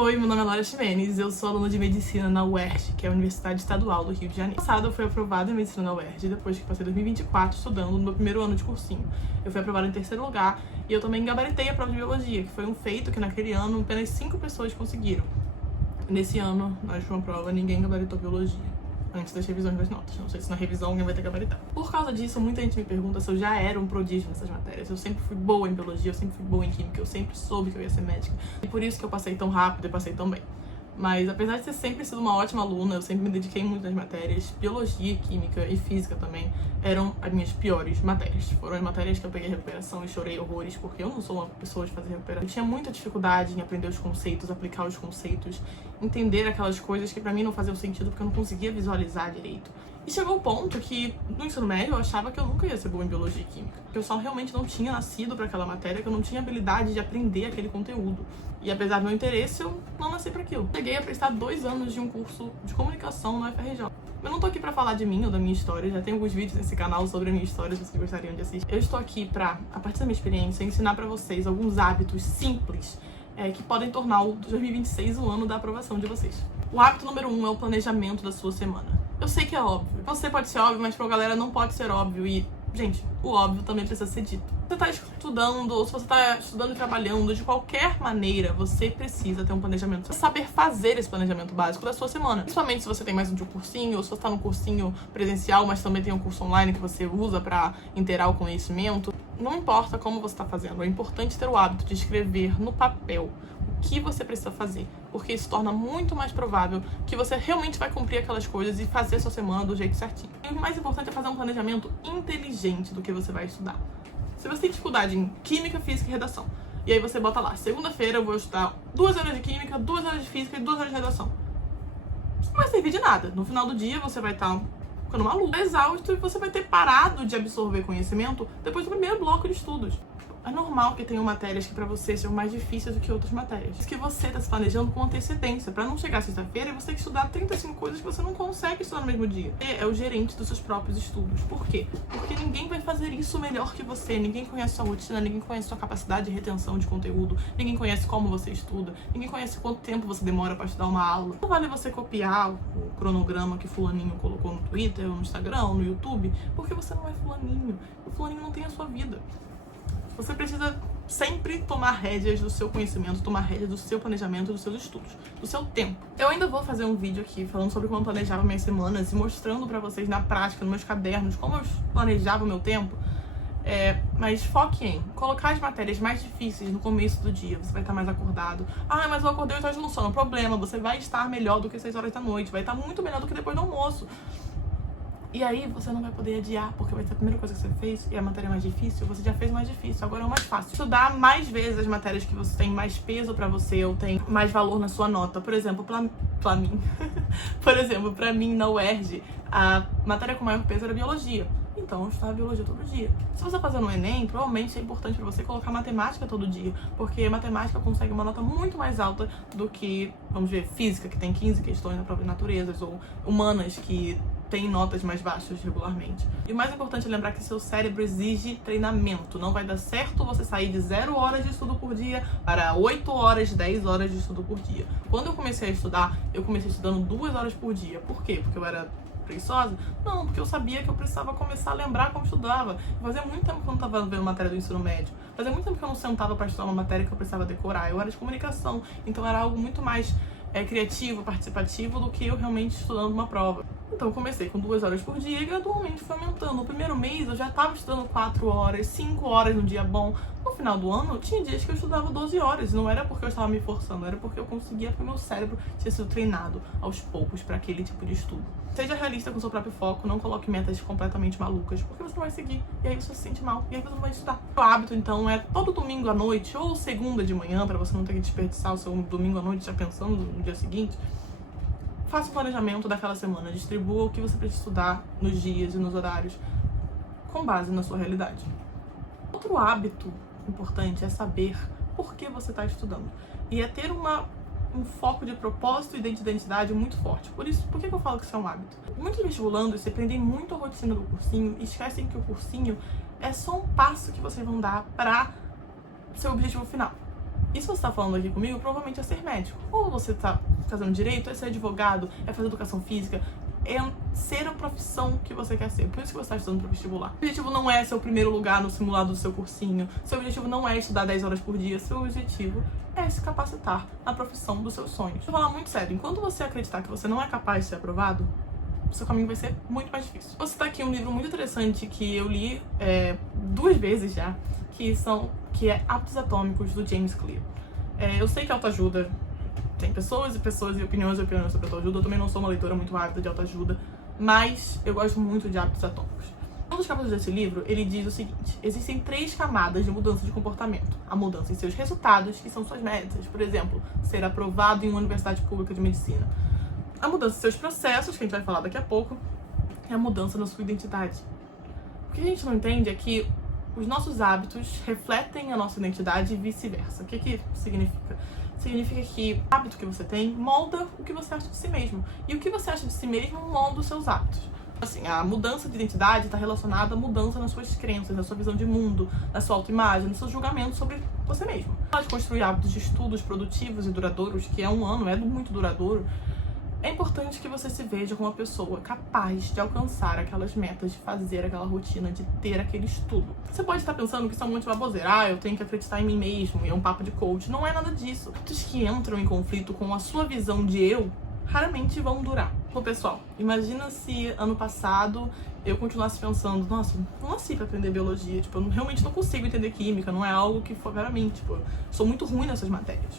Oi, meu nome é Laura Ximenes, eu sou aluna de Medicina na UERJ, que é a Universidade Estadual do Rio de Janeiro. No passado eu fui aprovada em Medicina na UERJ, depois que passei 2024 estudando no meu primeiro ano de cursinho. Eu fui aprovada em terceiro lugar e eu também gabaritei a prova de Biologia, que foi um feito que naquele ano apenas 5 pessoas conseguiram. Nesse ano, na última prova, ninguém gabaritou Biologia antes das revisões das notas. Não sei se na revisão alguém vai ter que gabaritar. Por causa disso, muita gente me pergunta se eu já era um prodígio nessas matérias. Eu sempre fui boa em Biologia, eu sempre fui boa em Química, eu sempre soube que eu ia ser médica. E por isso que eu passei tão rápido e passei tão bem. Mas apesar de ter sempre sido uma ótima aluna, eu sempre me dediquei muito nas matérias. Biologia, Química e Física também eram as minhas piores matérias. Foram as matérias que eu peguei recuperação e chorei horrores, porque eu não sou uma pessoa de fazer recuperação. Eu tinha muita dificuldade em aprender os conceitos, aplicar os conceitos, entender aquelas coisas que pra mim não faziam sentido, porque eu não conseguia visualizar direito. E chegou o ponto que, no ensino médio, eu achava que eu nunca ia ser boa em Biologia e Química. Que eu só realmente não tinha nascido para aquela matéria, que eu não tinha habilidade de aprender aquele conteúdo. E apesar do meu interesse, eu não nasci para aquilo. Cheguei a prestar 2 anos de um curso de comunicação na UFRJ. Eu não tô aqui pra falar de mim ou da minha história, já tem alguns vídeos nesse canal sobre a minha história, se vocês gostariam de assistir. Eu estou aqui pra, a partir da minha experiência, ensinar pra vocês alguns hábitos simples que podem tornar o 2026 o ano da aprovação de vocês. O hábito número 1 é o planejamento da sua semana. Eu sei que é óbvio. Você pode ser óbvio, mas pra galera não pode ser óbvio. E, gente, o óbvio também precisa ser dito. Se você tá estudando, ou se você tá estudando e trabalhando, de qualquer maneira, você precisa ter um planejamento. Você saber fazer esse planejamento básico da sua semana. Principalmente se você tem mais de um cursinho, ou se você tá num cursinho presencial, mas também tem um curso online que você usa pra inteirar o conhecimento. Não importa como você tá fazendo, é importante ter o hábito de escrever no papel o que você precisa fazer, porque isso torna muito mais provável que você realmente vai cumprir aquelas coisas e fazer a sua semana do jeito certinho. E o mais importante é fazer um planejamento inteligente do que você vai estudar. Se você tem dificuldade em Química, Física e Redação, e aí você bota lá, segunda-feira eu vou estudar 2 horas de Química, 2 horas de Física e 2 horas de Redação. Isso não vai servir de nada. No final do dia você vai estar ficando maluco, exausto, e você vai ter parado de absorver conhecimento depois do primeiro bloco de estudos. É normal que tenham matérias que pra você sejam mais difíceis do que outras matérias. Isso que você tá se planejando com antecedência, pra não chegar sexta-feira e você ter que estudar 35 coisas que você não consegue estudar no mesmo dia. Você é o gerente dos seus próprios estudos. Por quê? Porque ninguém vai fazer isso melhor que você. Ninguém conhece sua rotina, ninguém conhece sua capacidade de retenção de conteúdo, ninguém conhece como você estuda, ninguém conhece quanto tempo você demora pra estudar uma aula. Não vale você copiar o cronograma que fulaninho colocou no Twitter, no Instagram, no YouTube, porque você não é fulaninho. O fulaninho não tem a sua vida. Você precisa sempre tomar rédeas do seu conhecimento, tomar rédeas do seu planejamento, dos seus estudos, do seu tempo. Eu ainda vou fazer um vídeo aqui falando sobre como eu planejava minhas semanas e mostrando pra vocês na prática, nos meus cadernos, como eu planejava o meu tempo. Mas foque em colocar as matérias mais difíceis no começo do dia. Você vai estar mais acordado. Ah, mas eu acordei 8 horas no sono. Problema, você vai estar melhor do que 6 horas da noite. Vai estar muito melhor do que depois do almoço. E aí você não vai poder adiar, porque vai ser a primeira coisa que você fez, e a matéria mais difícil, você já fez mais difícil, agora é o mais fácil. Estudar mais vezes as matérias que você tem mais peso pra você, ou tem mais valor na sua nota. Por exemplo, pra mim, por exemplo, pra mim na UERJ, a matéria com maior peso era Biologia. Então, eu estudava Biologia todo dia. Se você fazer no Enem, provavelmente é importante pra você colocar Matemática todo dia, porque Matemática consegue uma nota muito mais alta do que, vamos ver, Física, que tem 15 questões na prova de naturezas, ou Humanas, que tem notas mais baixas regularmente. E o mais importante é lembrar que seu cérebro exige treinamento. Não vai dar certo você sair de 0 horas de estudo por dia para 8 horas, 10 horas de estudo por dia. Quando eu comecei a estudar, eu comecei estudando 2 horas por dia. Por quê? Porque eu era preguiçosa? Não, porque eu sabia que eu precisava começar a lembrar como estudava. Fazia muito tempo que eu não estava vendo matéria do ensino médio. Fazia muito tempo que eu não sentava para estudar uma matéria que eu precisava decorar. Eu era de comunicação, então era algo muito mais criativo, participativo do que eu realmente estudando uma prova. Então eu comecei com 2 horas por dia e gradualmente foi aumentando. No primeiro mês eu já estava estudando 4 horas, 5 horas no dia bom. No final do ano, tinha dias que eu estudava 12 horas. Não era porque eu estava me forçando, era porque eu conseguia, porque meu cérebro tinha sido treinado aos poucos para aquele tipo de estudo. Seja realista com o seu próprio foco, não coloque metas completamente malucas, porque você não vai seguir, e aí você se sente mal, e aí você não vai estudar. O hábito, então, é todo domingo à noite, ou segunda de manhã, para você não ter que desperdiçar o seu domingo à noite já pensando no dia seguinte. Faça o planejamento daquela semana, distribua o que você precisa estudar nos dias e nos horários, com base na sua realidade. Outro hábito importante é saber por que você está estudando. E é ter um foco de propósito e de identidade muito forte. Por que eu falo que isso é um hábito? Muitos vestibulandos se prendem muito à rotina do cursinho e esquecem que o cursinho é só um passo que vocês vão dar para seu objetivo final. E se você tá falando aqui comigo, provavelmente é ser médico. Ou você tá fazendo direito, é ser advogado, é fazer educação física, é ser a profissão que você quer ser. Por isso que você está estudando para vestibular. O objetivo não é ser o primeiro lugar no simulado do seu cursinho. Seu objetivo não é estudar 10 horas por dia. Seu objetivo é se capacitar na profissão dos seus sonhos. Vou falar muito sério. Enquanto você acreditar que você não é capaz de ser aprovado, o seu caminho vai ser muito mais difícil. Vou citar aqui um livro muito interessante que eu li 2 vezes já, que é Hábitos Atômicos, do James Clear. Eu sei que autoajuda tem pessoas e opiniões sobre autoajuda. Eu também não sou uma leitora muito ávida de autoajuda, mas eu gosto muito de hábitos atômicos. Um dos capítulos desse livro, ele diz o seguinte: existem 3 camadas de mudança de comportamento. A mudança em seus resultados, que são suas metas. Por exemplo, ser aprovado em uma universidade pública de medicina. A mudança em seus processos, que a gente vai falar daqui a pouco. E a mudança na sua identidade. O que a gente não entende é que os nossos hábitos refletem a nossa identidade e vice-versa. O que significa? Significa que o hábito que você tem molda o que você acha de si mesmo. E o que você acha de si mesmo molda os seus hábitos. Assim, a mudança de identidade está relacionada à mudança nas suas crenças, na sua visão de mundo, na sua autoimagem, no seu julgamento sobre você mesmo. Pode construir hábitos de estudos produtivos e duradouros, que é 1 ano, é muito duradouro. É importante que você se veja como uma pessoa capaz de alcançar aquelas metas, de fazer aquela rotina, de ter aquele estudo. Você pode estar pensando que isso é um monte de baboseira, eu tenho que acreditar em mim mesmo, e é um papo de coach. Não é nada disso. Hábitos que entram em conflito com a sua visão de eu, raramente vão durar. Pô, pessoal, imagina se ano passado eu continuasse pensando, nossa, não nasci pra aprender biologia, tipo, eu realmente não consigo entender química, não é algo que for para mim, tipo, eu sou muito ruim nessas matérias.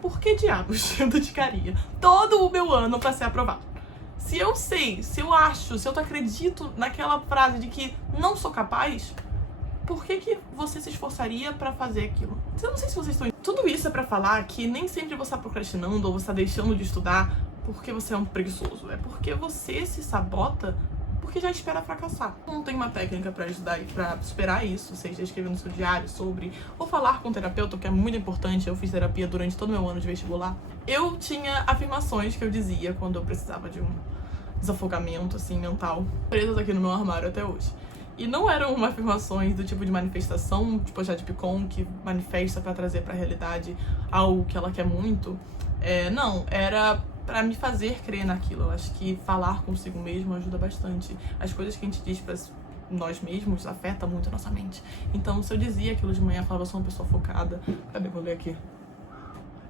Por que diabos eu dedicaria todo o meu ano pra ser aprovado? Se eu sei, se eu acho, se eu acredito naquela frase de que não sou capaz, por que você se esforçaria pra fazer aquilo? Eu não sei se vocês estão... Tudo isso é pra falar que nem sempre você tá procrastinando ou você tá deixando de estudar porque você é um preguiçoso. É porque você se sabota porque já espera fracassar. Não tem uma técnica pra ajudar e pra superar isso, seja escrever no seu diário sobre, ou falar com o terapeuta, que é muito importante. Eu fiz terapia durante todo o meu ano de vestibular. Eu tinha afirmações que eu dizia quando eu precisava de um desafogamento, assim, mental, presas aqui no meu armário até hoje. E não eram afirmações do tipo de manifestação, tipo a Jade Picon, que manifesta pra trazer pra realidade algo que ela quer muito. Não, era pra me fazer crer naquilo. Eu acho que falar consigo mesmo ajuda bastante. As coisas que a gente diz pra nós mesmos afetam muito a nossa mente. Então, se eu dizia aquilo de manhã, eu falava, eu sou uma pessoa focada. Cadê? Vou ler aqui.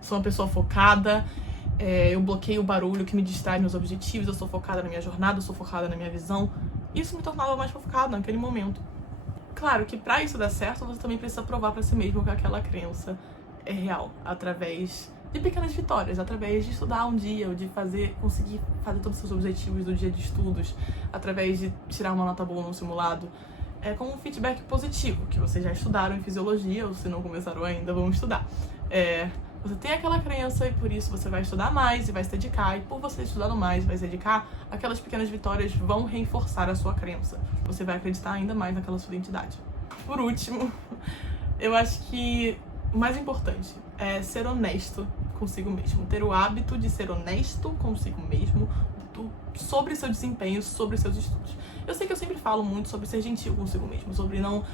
Sou uma pessoa focada, eu bloqueio o barulho que me distrai meus objetivos, eu sou focada na minha jornada, eu sou focada na minha visão. Isso me tornava mais focada naquele momento. Claro que pra isso dar certo, você também precisa provar pra si mesmo que aquela crença é real, através de pequenas vitórias, através de estudar um dia, ou de conseguir fazer todos os seus objetivos do dia de estudos, através de tirar uma nota boa no simulado. É como um feedback positivo, que vocês já estudaram em fisiologia, ou se não começaram ainda, vão estudar. Você tem aquela crença e por isso você vai estudar mais e vai se dedicar, e por você estudando mais e vai se dedicar, aquelas pequenas vitórias vão reforçar a sua crença. Você vai acreditar ainda mais naquela sua identidade. Por último, eu acho que o mais importante é ser honesto consigo mesmo, ter o hábito de ser honesto consigo mesmo sobre seu desempenho, sobre seus estudos. Eu sei que eu sempre falo muito sobre ser gentil consigo mesmo, sobre não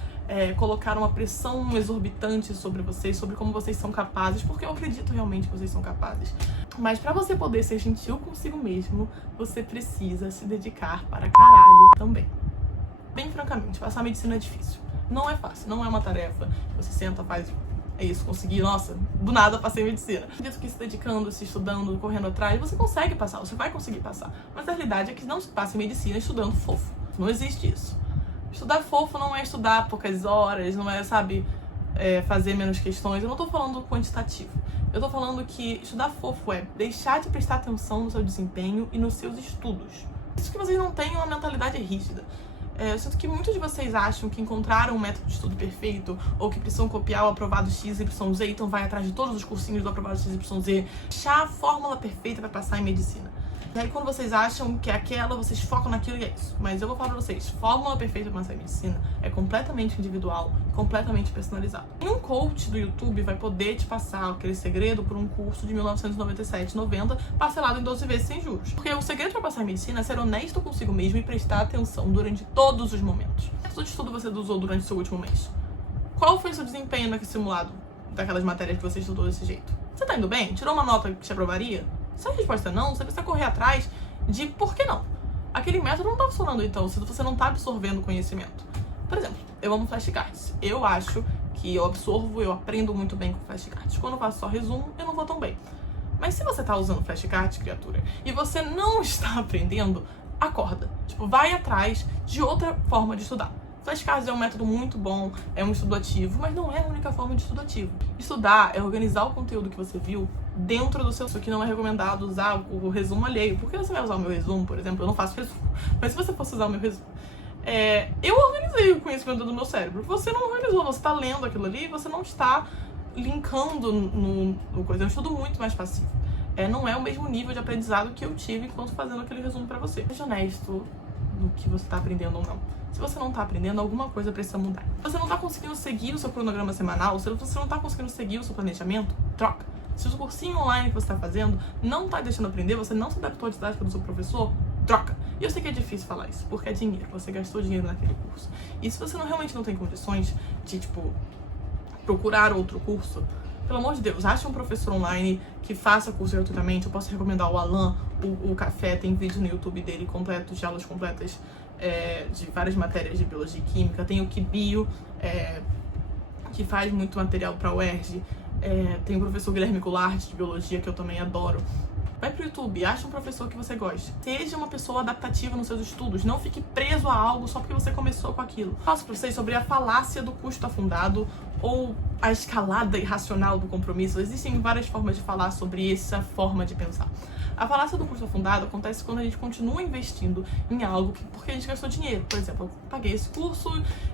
colocar uma pressão exorbitante sobre vocês, sobre como vocês são capazes, porque eu acredito realmente que vocês são capazes. Mas pra você poder ser gentil consigo mesmo, você precisa se dedicar para caralho também. Bem francamente, passar medicina é difícil. Não é fácil, não é uma tarefa que você senta, faz... É isso, consegui, nossa, do nada passei em medicina. Acredito que se dedicando, se estudando, correndo atrás, você consegue passar, você vai conseguir passar. Mas a realidade é que não se passa em medicina estudando fofo. Não existe isso. Estudar fofo não é estudar poucas horas, não é, sabe, fazer menos questões. Eu não tô falando quantitativo. Eu tô falando que estudar fofo é deixar de prestar atenção no seu desempenho e nos seus estudos. Isso que vocês não têm uma mentalidade rígida. Eu sinto que muitos de vocês acham que encontraram um método de estudo perfeito ou que precisam copiar o aprovado XYZ, então vai atrás de todos os cursinhos do aprovado XYZ, achar a fórmula perfeita para passar em medicina. E aí quando vocês acham que é aquela, vocês focam naquilo e é isso. Mas eu vou falar pra vocês, fórmula perfeita para passar em medicina é completamente individual, completamente personalizado. Nenhum coach do YouTube vai poder te passar aquele segredo por um curso de R$ 1997,90 parcelado em 12 vezes sem juros. Porque o segredo para passar em medicina é ser honesto consigo mesmo e prestar atenção durante todos os momentos. Que método de estudo você usou durante o seu último mês? Qual foi o seu desempenho naquele simulado? daquelas matérias que você estudou desse jeito? Você tá indo bem? Tirou uma nota que te aprovaria? Se a resposta é não, você precisa correr atrás de por que não. Aquele método não tá funcionando, então, se você não tá absorvendo conhecimento. Por exemplo, eu amo flashcards. Eu acho que eu aprendo muito bem com flashcards. Quando eu faço só resumo, eu não vou tão bem. Mas se você tá usando flashcards, criatura, e você não está aprendendo, acorda. Tipo, vai atrás de outra forma de estudar. Flashcards é um método muito bom, é um estudo ativo, mas não é a única forma de estudo ativo. Estudar é organizar o conteúdo que você viu dentro do seu... Isso aqui não é recomendado usar o resumo alheio. Por que você vai usar o meu resumo, por exemplo? Eu não faço resumo. Mas se você fosse usar o meu resumo... eu organizei o conhecimento do meu cérebro. Você não organizou, você tá lendo aquilo ali e você não está linkando no coisa. É um estudo muito mais passivo. Não é o mesmo nível de aprendizado que eu tive enquanto fazendo aquele resumo pra você. Seja honesto no que você tá aprendendo ou não. Se você não tá aprendendo, alguma coisa precisa mudar. Se você não tá conseguindo seguir o seu cronograma semanal, se você não tá conseguindo seguir o seu planejamento, troca. Se o cursinho online que você tá fazendo não tá deixando aprender, você não se adaptou à didática do seu professor, troca. E eu sei que é difícil falar isso, porque é dinheiro, você gastou dinheiro naquele curso. E se você realmente não tem condições de, procurar outro curso, pelo amor de Deus, ache um professor online que faça curso gratuitamente. Eu posso recomendar o Alan, o Café, tem vídeo no YouTube dele completo, de aulas completas de várias matérias de biologia e química. Tem o Kibio, que faz muito material para a UERJ. Tem o professor Guilherme Goulart, de biologia, que eu também adoro. Vai pro YouTube, acha um professor que você goste. Seja uma pessoa adaptativa nos seus estudos. Não fique preso a algo só porque você começou com aquilo. Faço pra vocês sobre a falácia do custo afundado ou a escalada irracional do compromisso. Existem várias formas de falar sobre essa forma de pensar. A falácia do custo afundado acontece quando a gente continua investindo em algo porque a gente gastou dinheiro. Por exemplo, eu paguei esse curso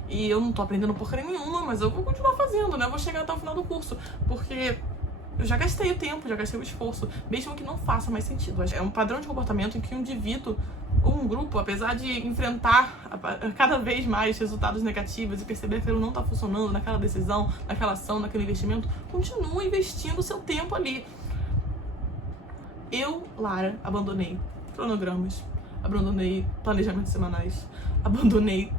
e eu não tô aprendendo porcaria nenhuma, mas eu vou continuar fazendo, né? Eu vou chegar até o final do curso, porque eu já gastei o tempo, já gastei o esforço, mesmo que não faça mais sentido. É um padrão de comportamento em que um indivíduo ou um grupo, apesar de enfrentar cada vez mais resultados negativos e perceber que aquilo não está funcionando naquela decisão, naquela ação, naquele investimento, continua investindo o seu tempo ali. Eu, Lara, abandonei cronogramas, abandonei planejamentos semanais, abandonei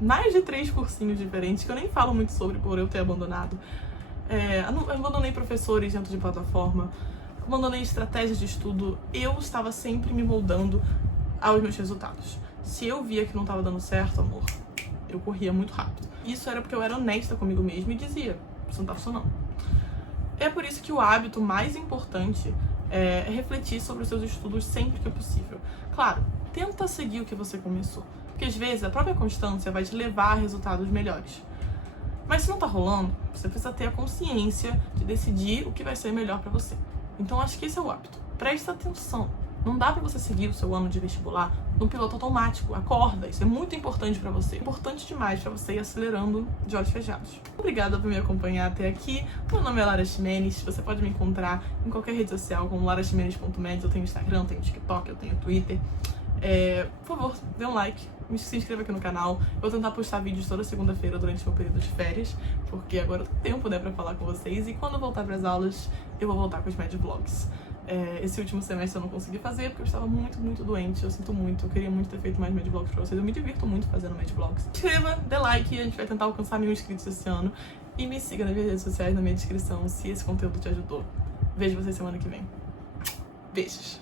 mais de 3 cursinhos diferentes, que eu nem falo muito sobre por eu ter abandonado. Abandonei professores dentro de plataforma, abandonei estratégias de estudo. Eu estava sempre me moldando aos meus resultados. Se eu via que não estava dando certo, amor, eu corria muito rápido. Isso era porque eu era honesta comigo mesma e dizia, isso não tá funcionando. É por isso que o hábito mais importante é refletir sobre os seus estudos sempre que é possível. Claro, tenta seguir o que você começou, porque às vezes a própria constância vai te levar a resultados melhores. Mas se não tá rolando, você precisa ter a consciência de decidir o que vai ser melhor pra você. Então acho que esse é o hábito. Presta atenção. Não dá pra você seguir o seu ano de vestibular no piloto automático. Acorda, isso é muito importante pra você. Importante demais pra você ir acelerando de olhos fechados. Obrigada por me acompanhar até aqui. Meu nome é Lara Ximenes. Você pode me encontrar em qualquer rede social como laraximenes.med. Eu tenho Instagram, eu tenho TikTok, eu tenho Twitter. Por favor, dê um like, se inscreva aqui no canal. Eu vou tentar postar vídeos toda segunda-feira durante o meu período de férias, porque agora eu tenho tempo, né, pra falar com vocês. E quando eu voltar pras aulas, eu vou voltar com os Medvlogs. Esse último semestre eu não consegui fazer porque eu estava muito, muito doente. Eu sinto muito, eu queria muito ter feito mais Medvlogs pra vocês. Eu me divirto muito fazendo Medvlogs. Se inscreva, dê like, a gente vai tentar alcançar 1000 inscritos esse ano. E me siga nas minhas redes sociais, na minha descrição, se esse conteúdo te ajudou. Vejo vocês semana que vem. Beijos!